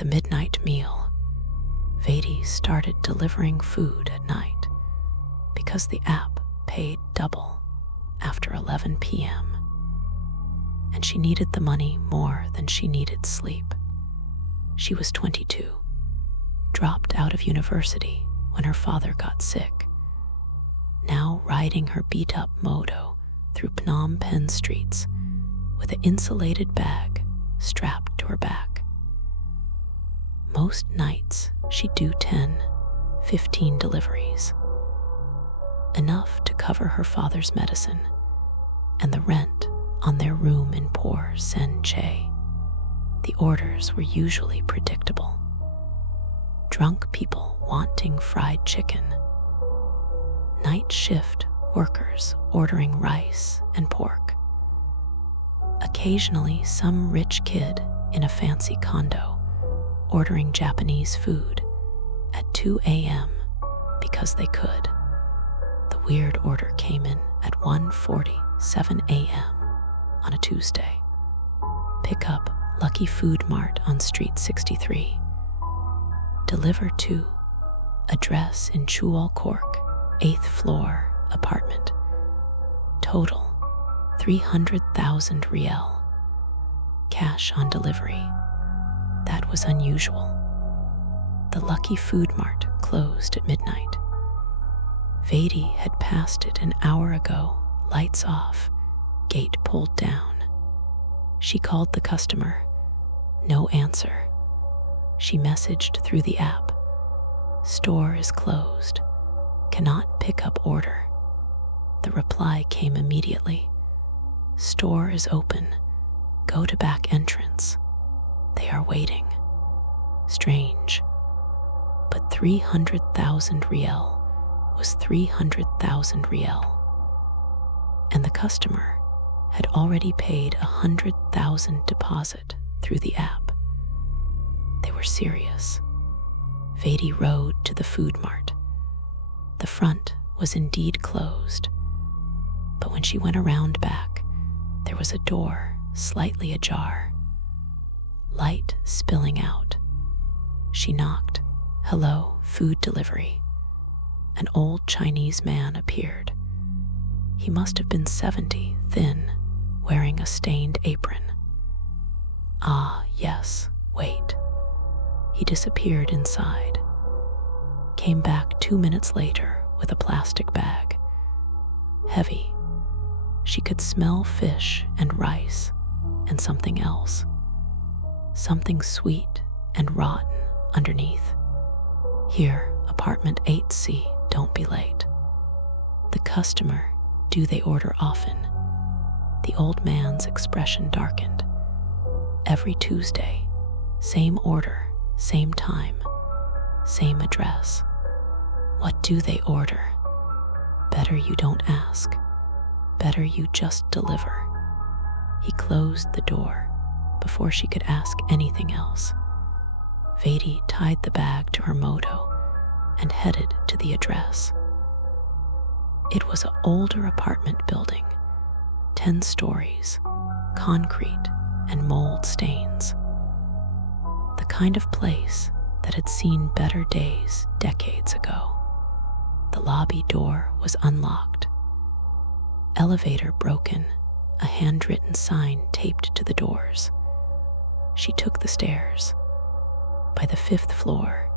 the midnight meal, Vatey started delivering food at night because the app paid double after 11 p.m. and she needed the money more than she needed sleep. She was 22, dropped out of university when her father got sick, now riding her beat-up moto through Phnom Penh streets with an insulated bag strapped to her back. Most nights she'd do 10, 15 deliveries, enough to cover her father's medicine and the rent on their room in poor Sen Che. The orders were usually predictable. Drunk people wanting fried chicken, night shift workers ordering rice and pork, occasionally some rich kid in a fancy condo ordering Japanese food at 2 a.m. because they could. The weird order came in at 1:47 a.m. on a Tuesday. Pick up Lucky Food Mart on Street 63. Deliver to address in Chuol Cork, 8th floor apartment. Total 300,000 riel. Cash on delivery. That was unusual. The Lucky Food Mart closed at midnight. Vatey had passed it an hour ago, lights off, gate pulled down. She called the customer. No answer. She messaged through the app. Store is closed. Cannot pick up order. The reply came immediately. Store is open. Go to back entrance. They are waiting. Strange. But 300,000 riel was 300,000 riel. And the customer had already paid 100,000 deposit through the app. They were serious. Vatey rode to the food mart. The front was indeed closed, but when she went around back, there was a door slightly ajar, light spilling out. She knocked. Hello, food delivery. An old Chinese man appeared. He must have been 70, thin, wearing a stained apron. Ah, yes, wait. He disappeared inside. Came back 2 minutes later with a plastic bag. Heavy. She could smell fish and rice and something else. Something sweet and rotten underneath. Here, apartment 8C, don't be late. The customer, do they order often? The old man's expression darkened. Every Tuesday, same order, same time, same address. What do they order? Better you don't ask. Better you just deliver. He closed the door before she could ask anything else. Vatey tied the bag to her moto and headed to the address. It was an older apartment building, 10 stories, concrete and mold stains. The kind of place that had seen better days decades ago. The lobby door was unlocked. Elevator broken, a handwritten sign taped to the doors. She took the stairs. By the 5th floor,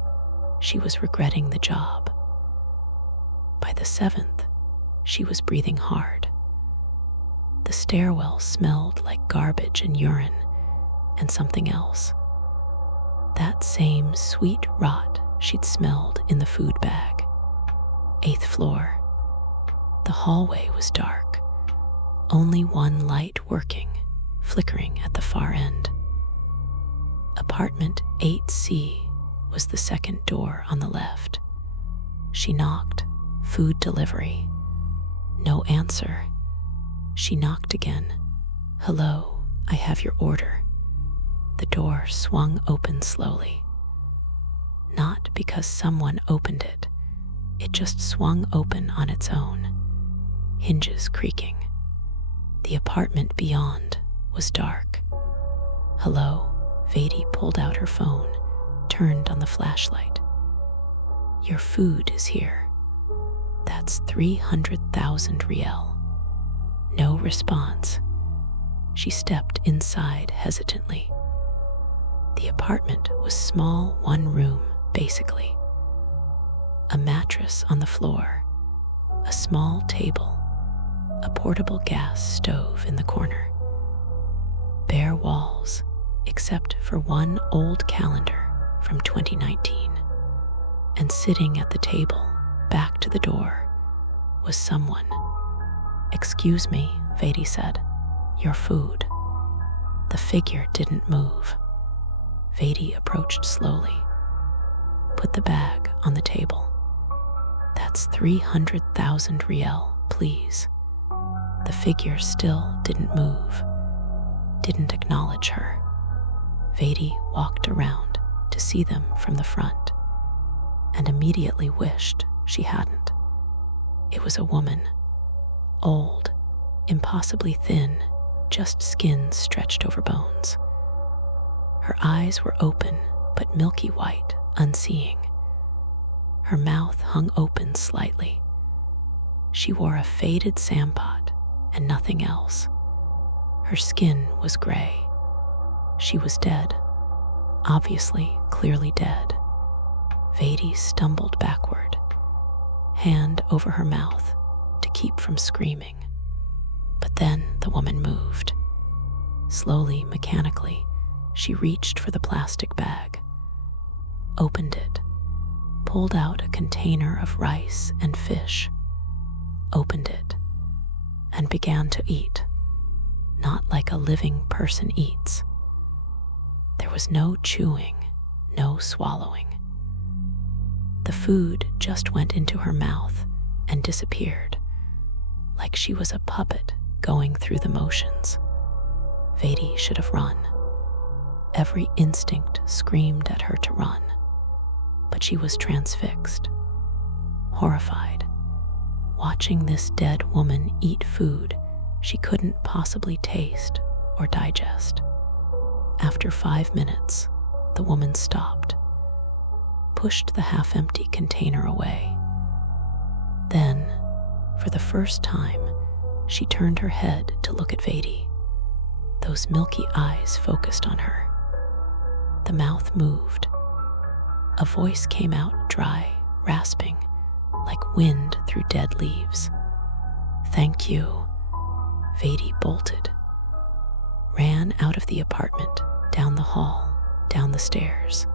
she was regretting the job. By the 7th, she was breathing hard. The stairwell smelled like garbage and urine and something else. That same sweet rot she'd smelled in the food bag. 8th floor. The hallway was dark. Only one light working, flickering at the far end. Apartment 8C was the second door on the left. She knocked. Food delivery. No answer. She knocked again. Hello, I have your order. The door swung open slowly. Not because someone opened it. It just swung open on its own, hinges creaking. The apartment beyond was dark. Hello, Vatey pulled out her phone turned on the flashlight. Your food is here. That's 300,000 riel. No response. She stepped inside hesitantly. The apartment was small, one room, basically. A mattress on the floor, a small table, a portable gas stove in the corner. Bare walls, except for one old calendar from 2019. And sitting at the table, back to the door, was someone. "Excuse me," Vatey said. "Your food." The figure didn't move. Vatey approached slowly. "Put the bag on the table." "That's 300,000 riel, please." The figure still didn't move, didn't acknowledge her. Vatey walked around to see them from the front and immediately wished she hadn't. It was a woman, old, impossibly thin, just skin stretched over bones. Her eyes were open, but milky white, unseeing. Her mouth hung open slightly. She wore a faded sampot and nothing else. Her skin was gray. She was dead, obviously, clearly dead. Vatey stumbled backward, hand over her mouth to keep from screaming. But then the woman moved. Slowly, mechanically, she reached for the plastic bag, opened it, pulled out a container of rice and fish, opened it, and began to eat, not like a living person eats. There was no chewing, no swallowing. The food just went into her mouth and disappeared, like she was a puppet going through the motions. Vatey should have run. Every instinct screamed at her to run, but she was transfixed, horrified, watching this dead woman eat food she couldn't possibly taste or digest. After 5 minutes, the woman stopped, pushed the half-empty container away. Then, for the first time, she turned her head to look at Vatey. Those milky eyes focused on her. The mouth moved. A voice came out dry, rasping, like wind through dead leaves. "Thank you." Vatey bolted, ran out of the apartment, down the hall, down the stairs.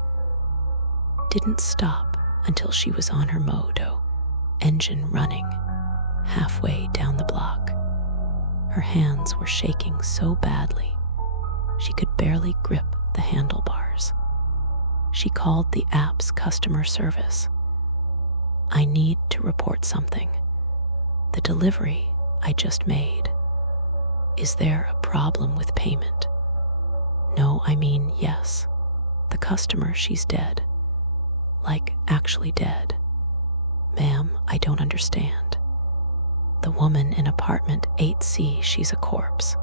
Didn't stop until she was on her moto, engine running, halfway down the block. Her hands were shaking so badly, she could barely grip the handlebars. She called the app's customer service. "I need to report something. The delivery I just made. Is there a problem with payment?" "No, I mean yes. The customer, she's dead. Like, actually dead." "Ma'am, I don't understand." "The woman in apartment 8C, she's a corpse.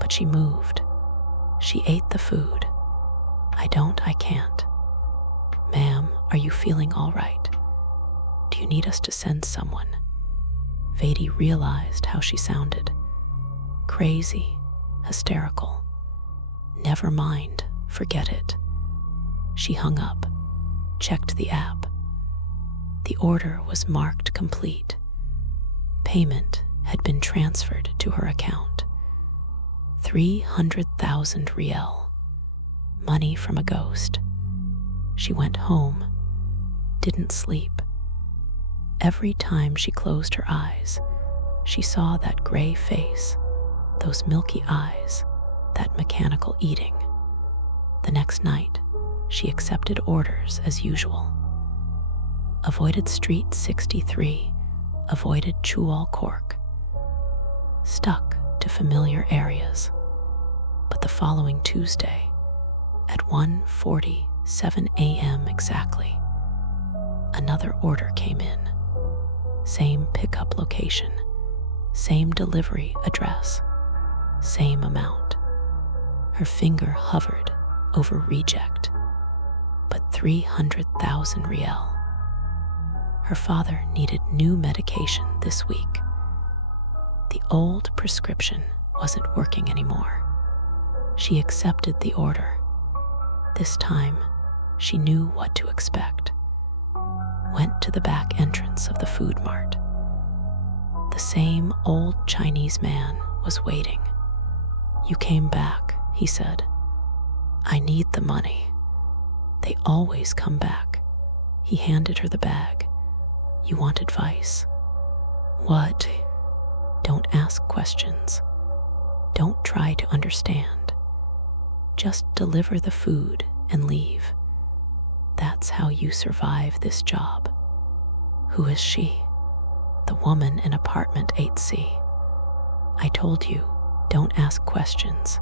But she moved. She ate the food. I can't." "Ma'am, are you feeling all right? Do you need us to send someone?" Vatey realized how she sounded. Crazy, hysterical. "Never mind, forget it." She hung up, checked the app. The order was marked complete. Payment had been transferred to her account. 300,000 riel. Money from a ghost. She went home, didn't sleep. Every time she closed her eyes, she saw that gray face, those milky eyes, that mechanical eating. The next night, she accepted orders as usual. Avoided Street 63, avoided Chual Cork. Stuck to familiar areas. But the following Tuesday, at 1:47 a.m. exactly, another order came in. Same pickup location, same delivery address, same amount. Her finger hovered over reject, 300,000 riel. Her father needed new medication this week. The old prescription wasn't working anymore. She accepted the order. This time, she knew what to expect. Went to the back entrance of the food mart. The same old Chinese man was waiting. "You came back," he said. "I need the money." "They always come back." He handed her the bag. "You want advice?" "What?" "Don't ask questions. Don't try to understand. Just deliver the food and leave. That's how you survive this job." "Who is she?" "The woman in apartment 8C. I told you, don't ask questions.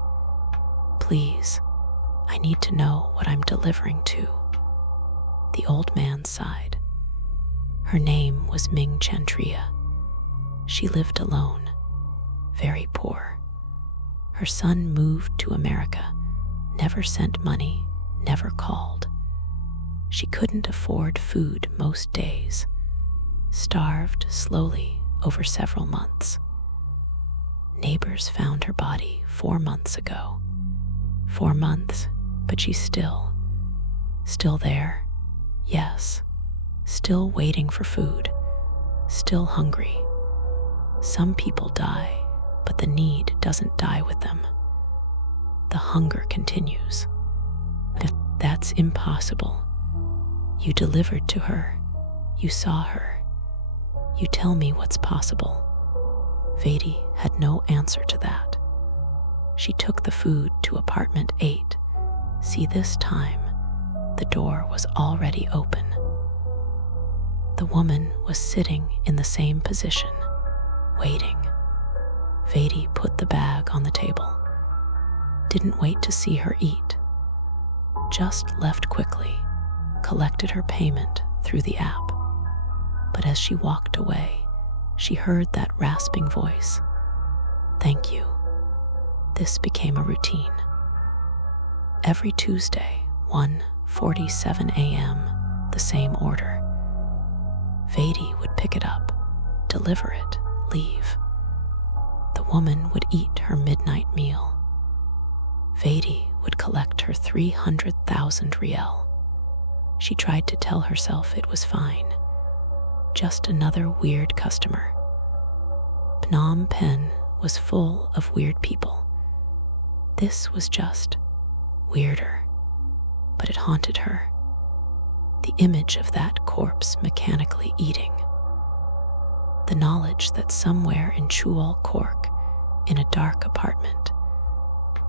Please, I need to know what I'm delivering to." The old man sighed. Her name was Ming Chantrea. She lived alone, very poor. Her son moved to America, never sent money, never called. She couldn't afford food most days, starved slowly over several months. Neighbors found her body 4 months ago. 4 months, but she's still there. Yes, still waiting for food, still hungry. Some people die, but the need doesn't die with them. The hunger continues. That's impossible. You delivered to her. You saw her. You tell me what's possible. Vatey had no answer to that. She took the food to apartment 8. See, this time, the door was already open. The woman was sitting in the same position, waiting. Vatey put the bag on the table. Didn't wait to see her eat. Just left quickly, collected her payment through the app. But as she walked away, she heard that rasping voice. "Thank you." This became a routine. Every Tuesday, 1:47 a.m., the same order. Vatey would pick it up, deliver it, leave. The woman would eat her midnight meal. Vatey would collect her 300,000 riel. She tried to tell herself it was fine. Just another weird customer. Phnom Penh was full of weird people. This was just weirder, but it haunted her. The image of that corpse mechanically eating. The knowledge that somewhere in Chuol Cork, in a dark apartment,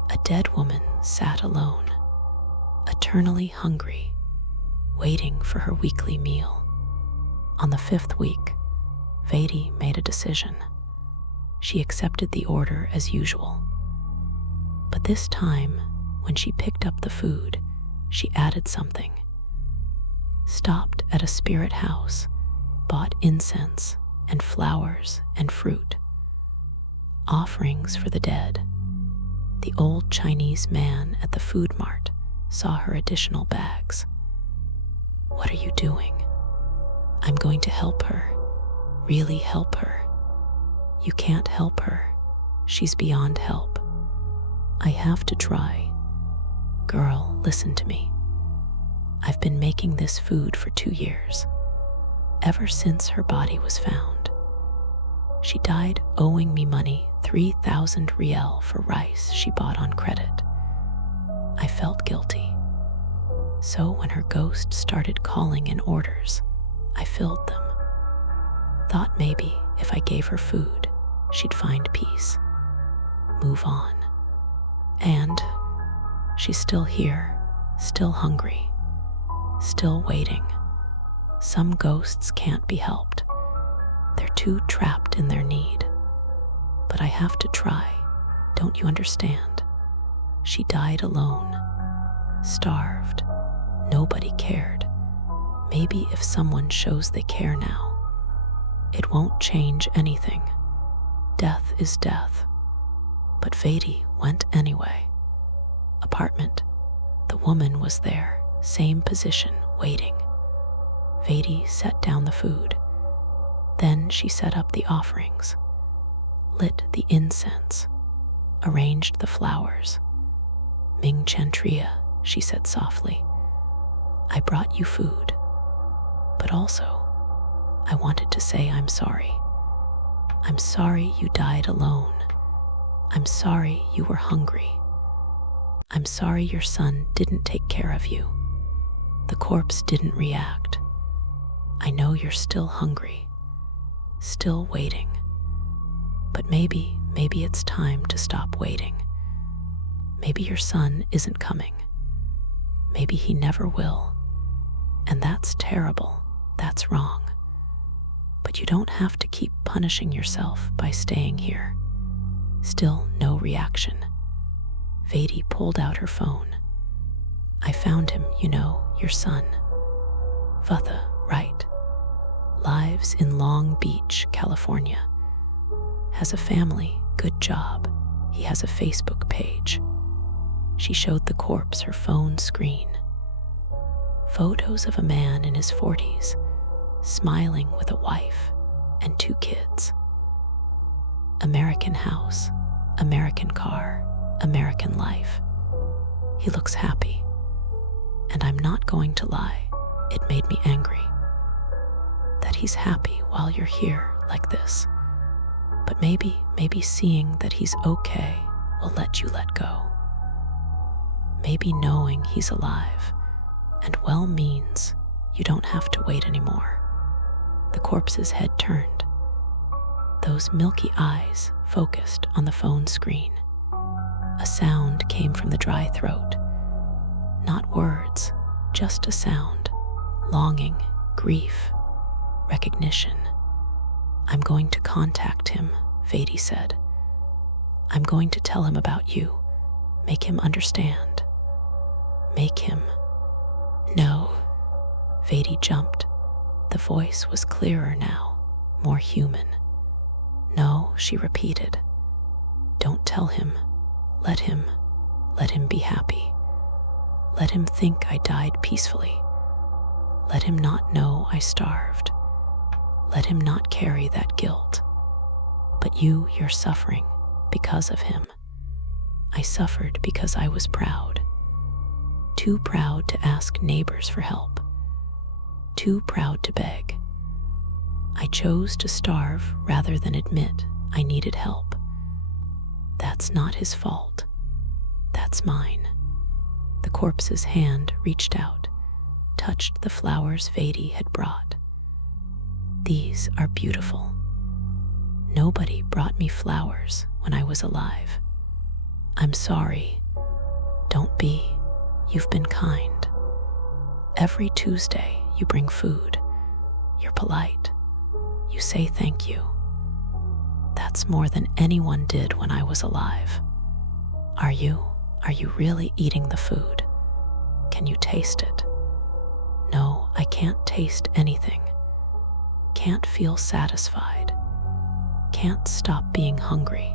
a dead woman sat alone, eternally hungry, waiting for her weekly meal. On the 5th week, Vatey made a decision. She accepted the order as usual. But this time, when she picked up the food, she added something. Stopped at a spirit house, bought incense and flowers and fruit. Offerings for the dead. The old Chinese man at the food mart saw her additional bags. "What are you doing?" "I'm going to help her. Really help her." "You can't help her. She's beyond help." "I have to try." "Girl, listen to me. I've been making this food for 2 years, ever since her body was found. She died owing me money, 3,000 riel for rice she bought on credit. I felt guilty. So when her ghost started calling in orders, I filled them. Thought maybe if I gave her food, she'd find peace. Move on. And she's still here, still hungry, still waiting. Some ghosts can't be helped. They're too trapped in their need. But I have to try. Don't you understand? She died alone, starved. Nobody cared. Maybe if someone shows they care now, it won't change anything. Death is death. But Vatey went anyway. Apartment. The woman was there, same position, waiting. Vatey set down the food. Then she set up the offerings, lit the incense, arranged the flowers. Ming Chantrea, she said softly, I brought you food, but also I wanted to say I'm sorry. I'm sorry you died alone. I'm sorry you were hungry. I'm sorry your son didn't take care of you. The corpse didn't react. I know you're still hungry, still waiting. But maybe it's time to stop waiting. Maybe your son isn't coming. Maybe he never will. And that's terrible. That's wrong. But you don't have to keep punishing yourself by staying here. Still no reaction. Vatey pulled out her phone. I found him, your son. Vatey, right. Lives in Long Beach, California. Has a family, good job. He has a Facebook page. She showed the corpse her phone screen. Photos of a man in his 40s, smiling with a wife and 2 kids. American house, American car, American life. He looks happy. And I'm not going to lie, it made me angry. That he's happy while you're here like this. But maybe seeing that he's okay will let you let go. Maybe knowing he's alive and well means you don't have to wait anymore. The corpse's head turned. Those milky eyes focused on the phone screen. A sound came from the dry throat. Not words, just a sound. Longing, grief, recognition. I'm going to contact him, Vatey said. I'm going to tell him about you. Make him understand. Make him. No. Vatey jumped. The voice was clearer now, more human. No, she repeated. Don't tell him. Let him be happy. Let him think I died peacefully. Let him not know I starved. Let him not carry that guilt. But you're suffering because of him. I suffered because I was proud. Too proud to ask neighbors for help. Too proud to beg. I chose to starve rather than admit I needed help. That's not his fault. That's mine. The corpse's hand reached out, touched the flowers Vatey had brought. These are beautiful. Nobody brought me flowers when I was alive. I'm sorry. Don't be. You've been kind. Every Tuesday you bring food. You're polite. You say thank you. That's more than anyone did when I was alive. Are you really eating the food? Can you taste it? No, I can't taste anything. Can't feel satisfied. Can't stop being hungry.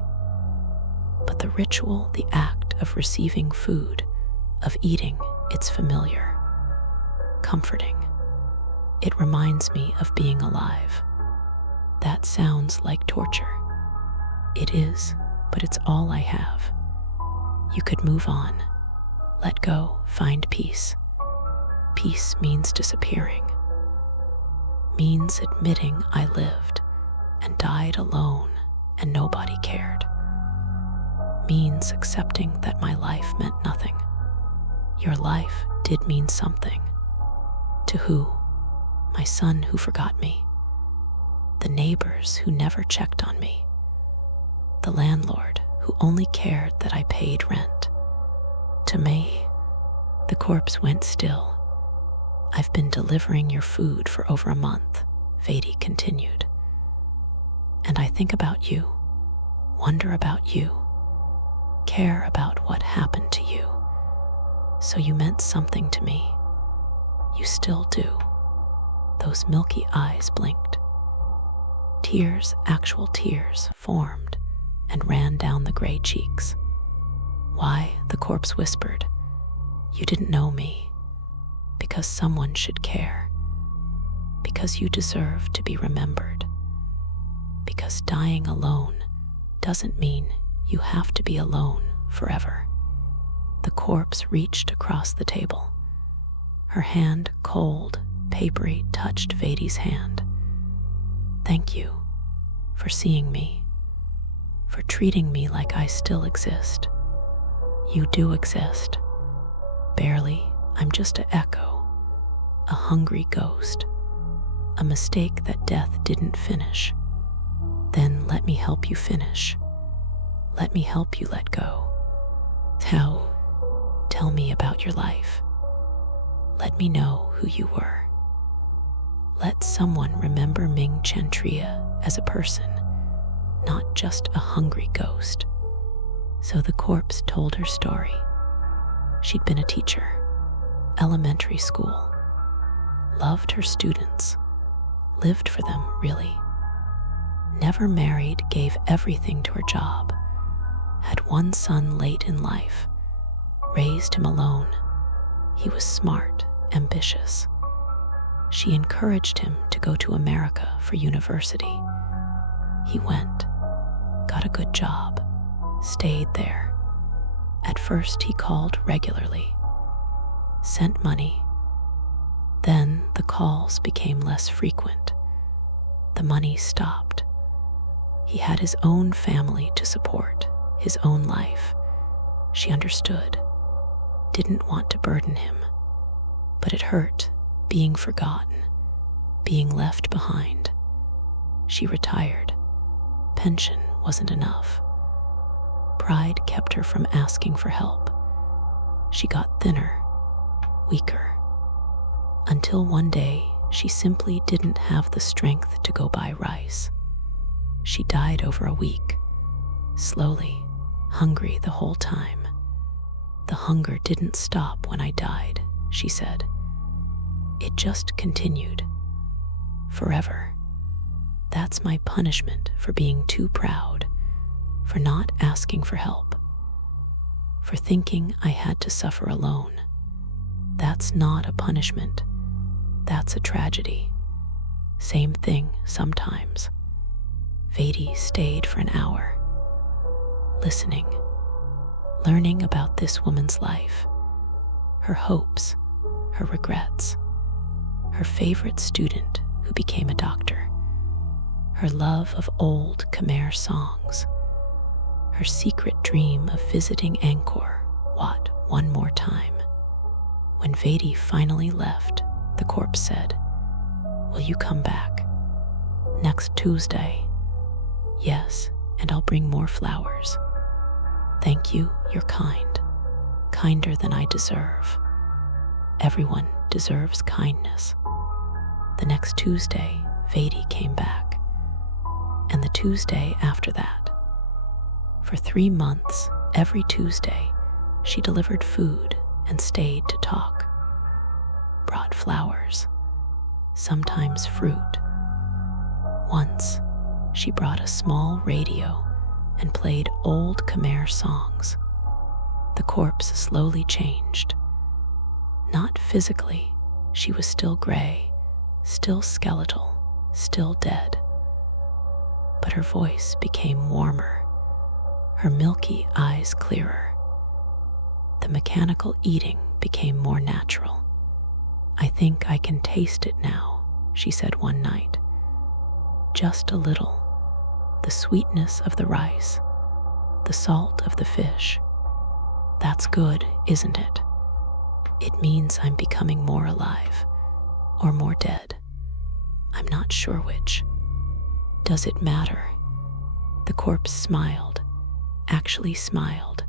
But the ritual, the act of receiving food, of eating, it's familiar. Comforting. It reminds me of being alive. That sounds like torture. It is, but it's all I have. You could move on, let go, find peace. Peace means disappearing. Means admitting I lived and died alone and nobody cared. Means accepting that my life meant nothing. Your life did mean something. To who? My son who forgot me. The neighbors who never checked on me. The landlord who only cared that I paid rent. To me, the corpse went still. I've been delivering your food for over a month, Vatey continued. And I think about you, wonder about you, care about what happened to you. So you meant something to me. You still do. Those milky eyes blinked. Tears, actual tears, formed and ran down the gray cheeks. Why, the corpse whispered, you didn't know me. because someone should care, because you deserve to be remembered, because dying alone doesn't mean you have to be alone forever. The corpse reached across the table. Her hand, cold, papery, touched Vatey's hand. Thank you for seeing me, for treating me like I still exist. You do exist. Barely, I'm just an echo, a hungry ghost, a mistake that death didn't finish. Then let me help you finish. Let me help you let go. Tell me about your life. Let me know who you were. Let someone remember Ming Chantrea as a person, not just a hungry ghost. So the corpse told her story. She'd been a teacher, elementary school, loved her students, lived for them, really. Never married, gave everything to her job, had one son late in life, raised him alone. He was smart, ambitious. She encouraged him to go to America for university. He went, got a good job, stayed there. At first he called regularly, sent money. Then the calls became less frequent. The money stopped. He had his own family to support, his own life. She understood, didn't want to burden him, but it hurt being forgotten, being left behind. She retired. Pension wasn't enough. Pride kept her from asking for help. She got thinner, weaker, until one day she simply didn't have the strength to go buy rice. She died over a week, slowly, hungry the whole time. The hunger didn't stop when I died, she said. It just continued, forever. That's my punishment for being too proud, for not asking for help, for thinking I had to suffer alone. That's not a punishment. That's a tragedy. Same thing sometimes. Vatey stayed for an hour, listening, learning about this woman's life, her hopes, her regrets, her favorite student who became a doctor, her love of old Khmer songs, her secret dream of visiting Angkor Wat one more time. When Vatey finally left, the corpse said, "Will you come back? Next Tuesday?" "Yes, and I'll bring more flowers." "Thank you, you're kind, kinder than I deserve." Everyone deserves kindness. The next Tuesday, Vatey came back, and the Tuesday after that. For 3 months, every Tuesday, she delivered food and stayed to talk, brought flowers, sometimes fruit. Once, she brought a small radio and played old Khmer songs. The corpse slowly changed. Not physically, she was still gray, still skeletal, still dead. But her voice became warmer, her milky eyes clearer. The mechanical eating became more natural. "I think I can taste it now," she said one night. Just a little. The sweetness of the rice, the salt of the fish. That's good, isn't it? It means I'm becoming more alive, or more dead. I'm not sure which. Does it matter? The corpse smiled, actually smiled.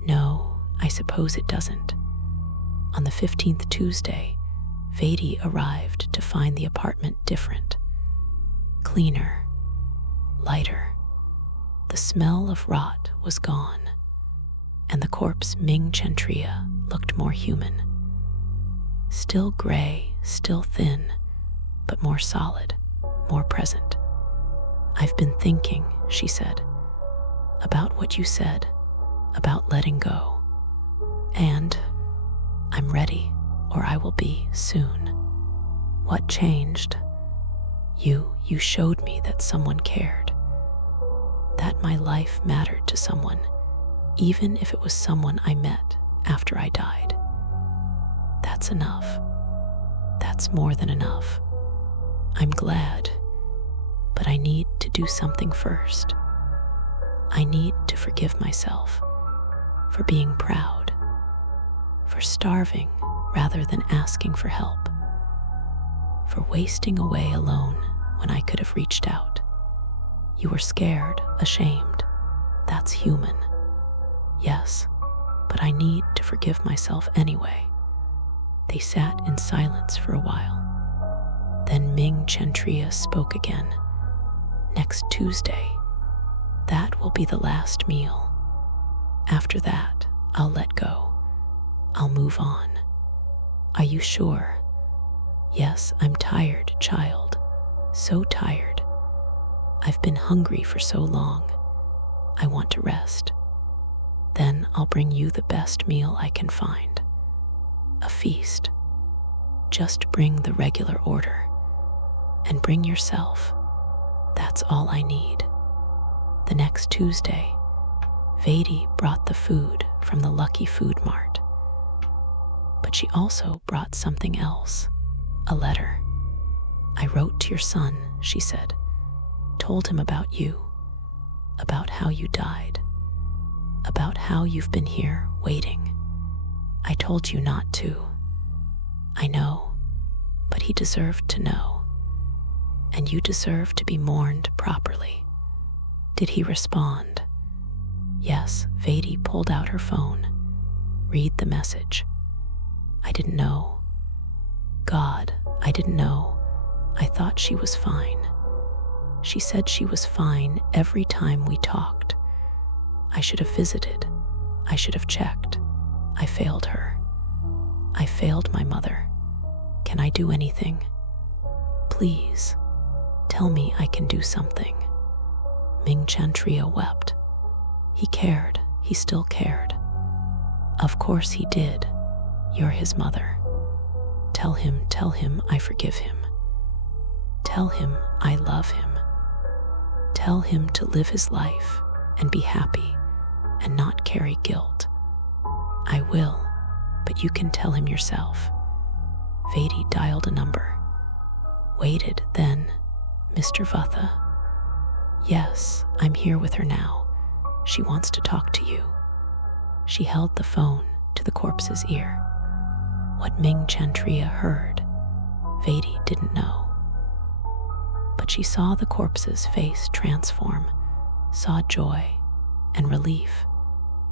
No, I suppose it doesn't. On the 15th Tuesday, Vatey arrived to find the apartment different. Cleaner, lighter. The smell of rot was gone, and the corpse Ming Chantrea looked more human. Still gray, still thin, but more solid, more present. "I've been thinking," she said, "about what you said, about letting go. And I'm ready. or I will be soon. What changed? You showed me that someone cared, that my life mattered to someone, even if it was someone I met after I died. That's enough. That's more than enough. I'm glad, but I need to do something first. I need to forgive myself for being proud, for starving rather than asking for help, for wasting away alone when I could have reached out. You were scared, ashamed. That's human. Yes, but I need to forgive myself anyway. They sat in silence for a while. Then Ming Chantrea spoke again. Next Tuesday, that will be the last meal. After that, I'll let go. I'll move on. Are you sure? Yes, I'm tired, child. So tired. I've been hungry for so long. I want to rest. Then I'll bring you the best meal I can find. A feast. Just bring the regular order. And bring yourself. That's all I need. The next Tuesday, Vatey brought the food from the Lucky Food Mart. But she also brought something else, a letter. I wrote to your son, she said, told him about you, about how you died, about how you've been here waiting. I told you not to. I know, but he deserved to know. And you deserve to be mourned properly. Did he respond? Yes, Vatey pulled out her phone. Read the message. I didn't know. God, I didn't know. I thought she was fine. She said she was fine every time we talked. I should have visited. I should have checked. I failed her. I failed my mother. Can I do anything? Please, tell me I can do something. Ming Chantrea wept. He cared. He still cared. Of course he did. You're his mother. Tell him I forgive him. Tell him I love him. Tell him to live his life and be happy and not carry guilt. I will, but you can tell him yourself. Vatey dialed a number. Waited, then, Mr. Vatey. Yes, I'm here with her now. She wants to talk to you. She held the phone to the corpse's ear. What Ming Chantrea heard, Vatey didn't know. But she saw the corpse's face transform, saw joy and relief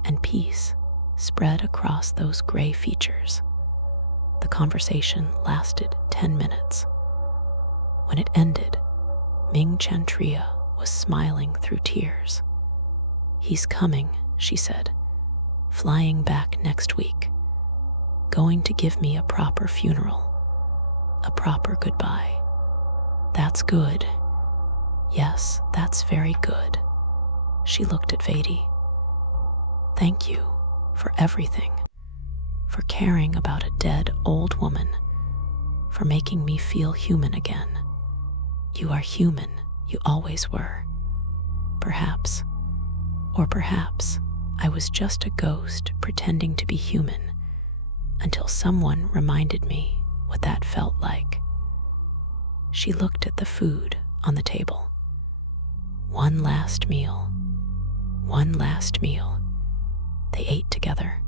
and peace spread across those gray features. The conversation lasted 10 minutes. When it ended, Ming Chantrea was smiling through tears. He's coming, she said, flying back next week, going to give me a proper funeral, a proper goodbye. That's good. Yes, that's very good. She looked at Vatey. Thank you for everything, for caring about a dead old woman, for making me feel human again. You are human, you always were. Perhaps, or perhaps I was just a ghost pretending to be human until someone reminded me what that felt like. She looked at the food on the table. One last meal. One last meal. They ate together.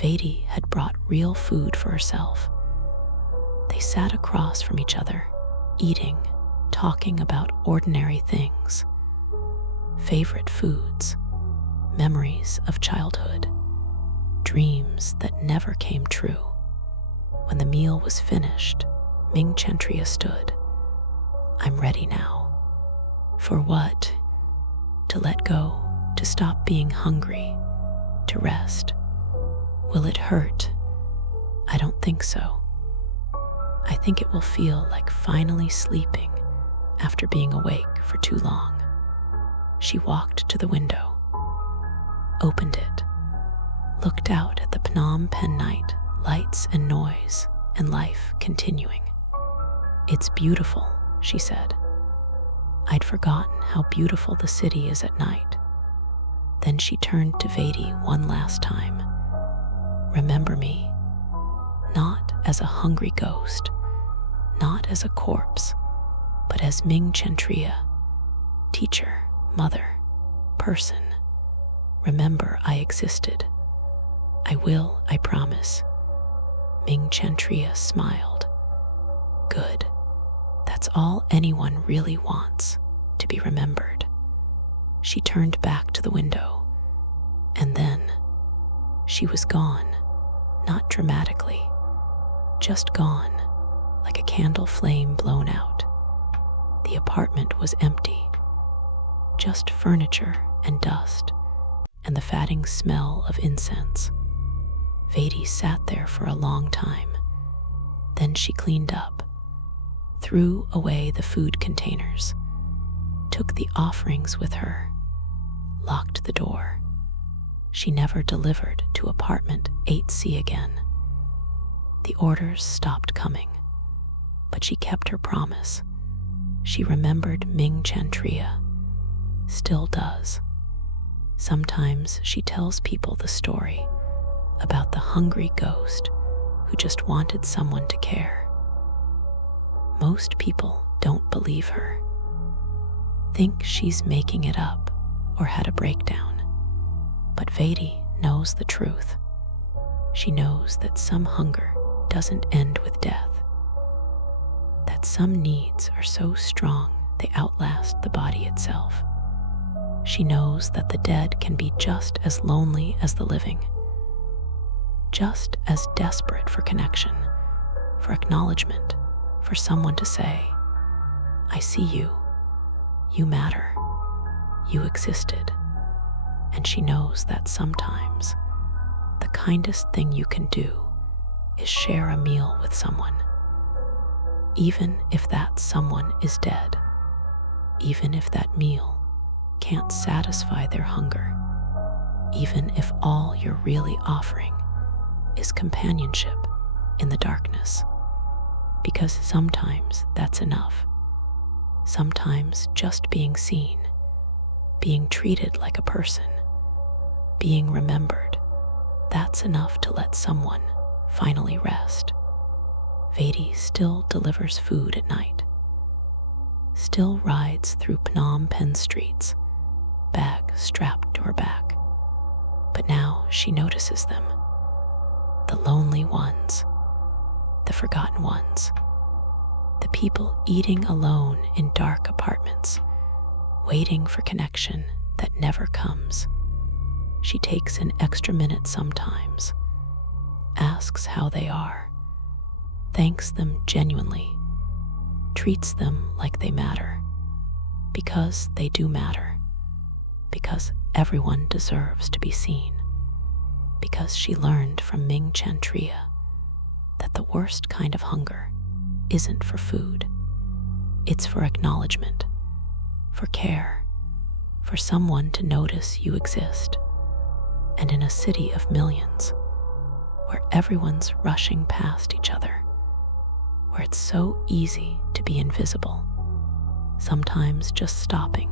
Vatey had brought real food for herself. They sat across from each other, eating, talking about ordinary things. Favorite foods, memories of childhood, dreams that never came true. When the meal was finished, Ming Chantrea stood. I'm ready now. For what? To let go, to stop being hungry, to rest. Will it hurt? I don't think so. I think it will feel like finally sleeping after being awake for too long. She walked to the window, opened it, looked out at the Phnom Penh night lights and noise and life continuing. "It's beautiful," she said. I'd forgotten how beautiful the city is at night. Then she turned to Vatey one last time. "Remember me, not as a hungry ghost, not as a corpse, but as Ming Chantrea, teacher, mother, person. Remember I existed. I will, I promise." Ming Chantrea smiled. "Good. That's all anyone really wants, to be remembered." She turned back to the window, and then she was gone, not dramatically, just gone, like a candle flame blown out. The apartment was empty, just furniture and dust, and the fatting smell of incense. Vatey sat there for a long time. Then she cleaned up, threw away the food containers, took the offerings with her, locked the door. She never delivered to apartment 8C again. The orders stopped coming, but she kept her promise. She remembered Ming Chantrea, still does. Sometimes she tells people the story about the hungry ghost who just wanted someone to care. Most people don't believe her, think she's making it up or had a breakdown. But Vatey knows the truth. She knows that some hunger doesn't end with death, that some needs are so strong they outlast the body itself. She knows that the dead can be just as lonely as the living, just as desperate for connection, for acknowledgement, for someone to say, "I see you, you matter, you existed." And she knows that sometimes the kindest thing you can do is share a meal with someone, even if that someone is dead, even if that meal can't satisfy their hunger, even if all you're really offering is companionship in the darkness. Because sometimes that's enough. Sometimes just being seen, being treated like a person, being remembered, that's enough to let someone finally rest. Vatey still delivers food at night, still rides through Phnom Penh streets, bag strapped to her back. But now she notices them. The lonely ones, the forgotten ones, the people eating alone in dark apartments, waiting for connection that never comes. She takes an extra minute sometimes, asks how they are, thanks them genuinely, treats them like they matter, because they do matter, because everyone deserves to be seen, because she learned from Ming Chantrea that the worst kind of hunger isn't for food. It's for acknowledgement, for care, for someone to notice you exist. And in a city of millions, where everyone's rushing past each other, where it's so easy to be invisible, sometimes just stopping,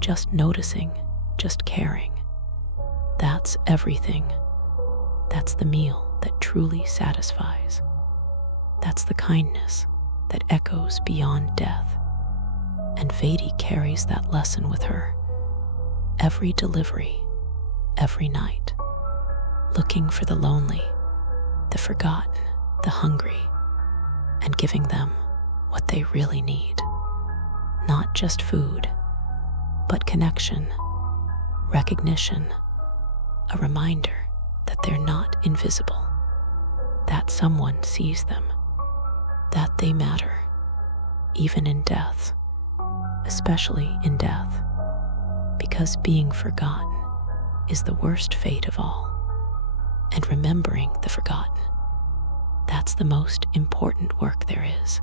just noticing, just caring, that's everything. That's the meal that truly satisfies. That's the kindness that echoes beyond death. And Vatey carries that lesson with her every delivery, every night, looking for the lonely, the forgotten, the hungry, and giving them what they really need. Not just food, but connection, recognition, a reminder that they're not invisible, that someone sees them, that they matter, even in death, especially in death, because being forgotten is the worst fate of all, and remembering the forgotten, that's the most important work there is.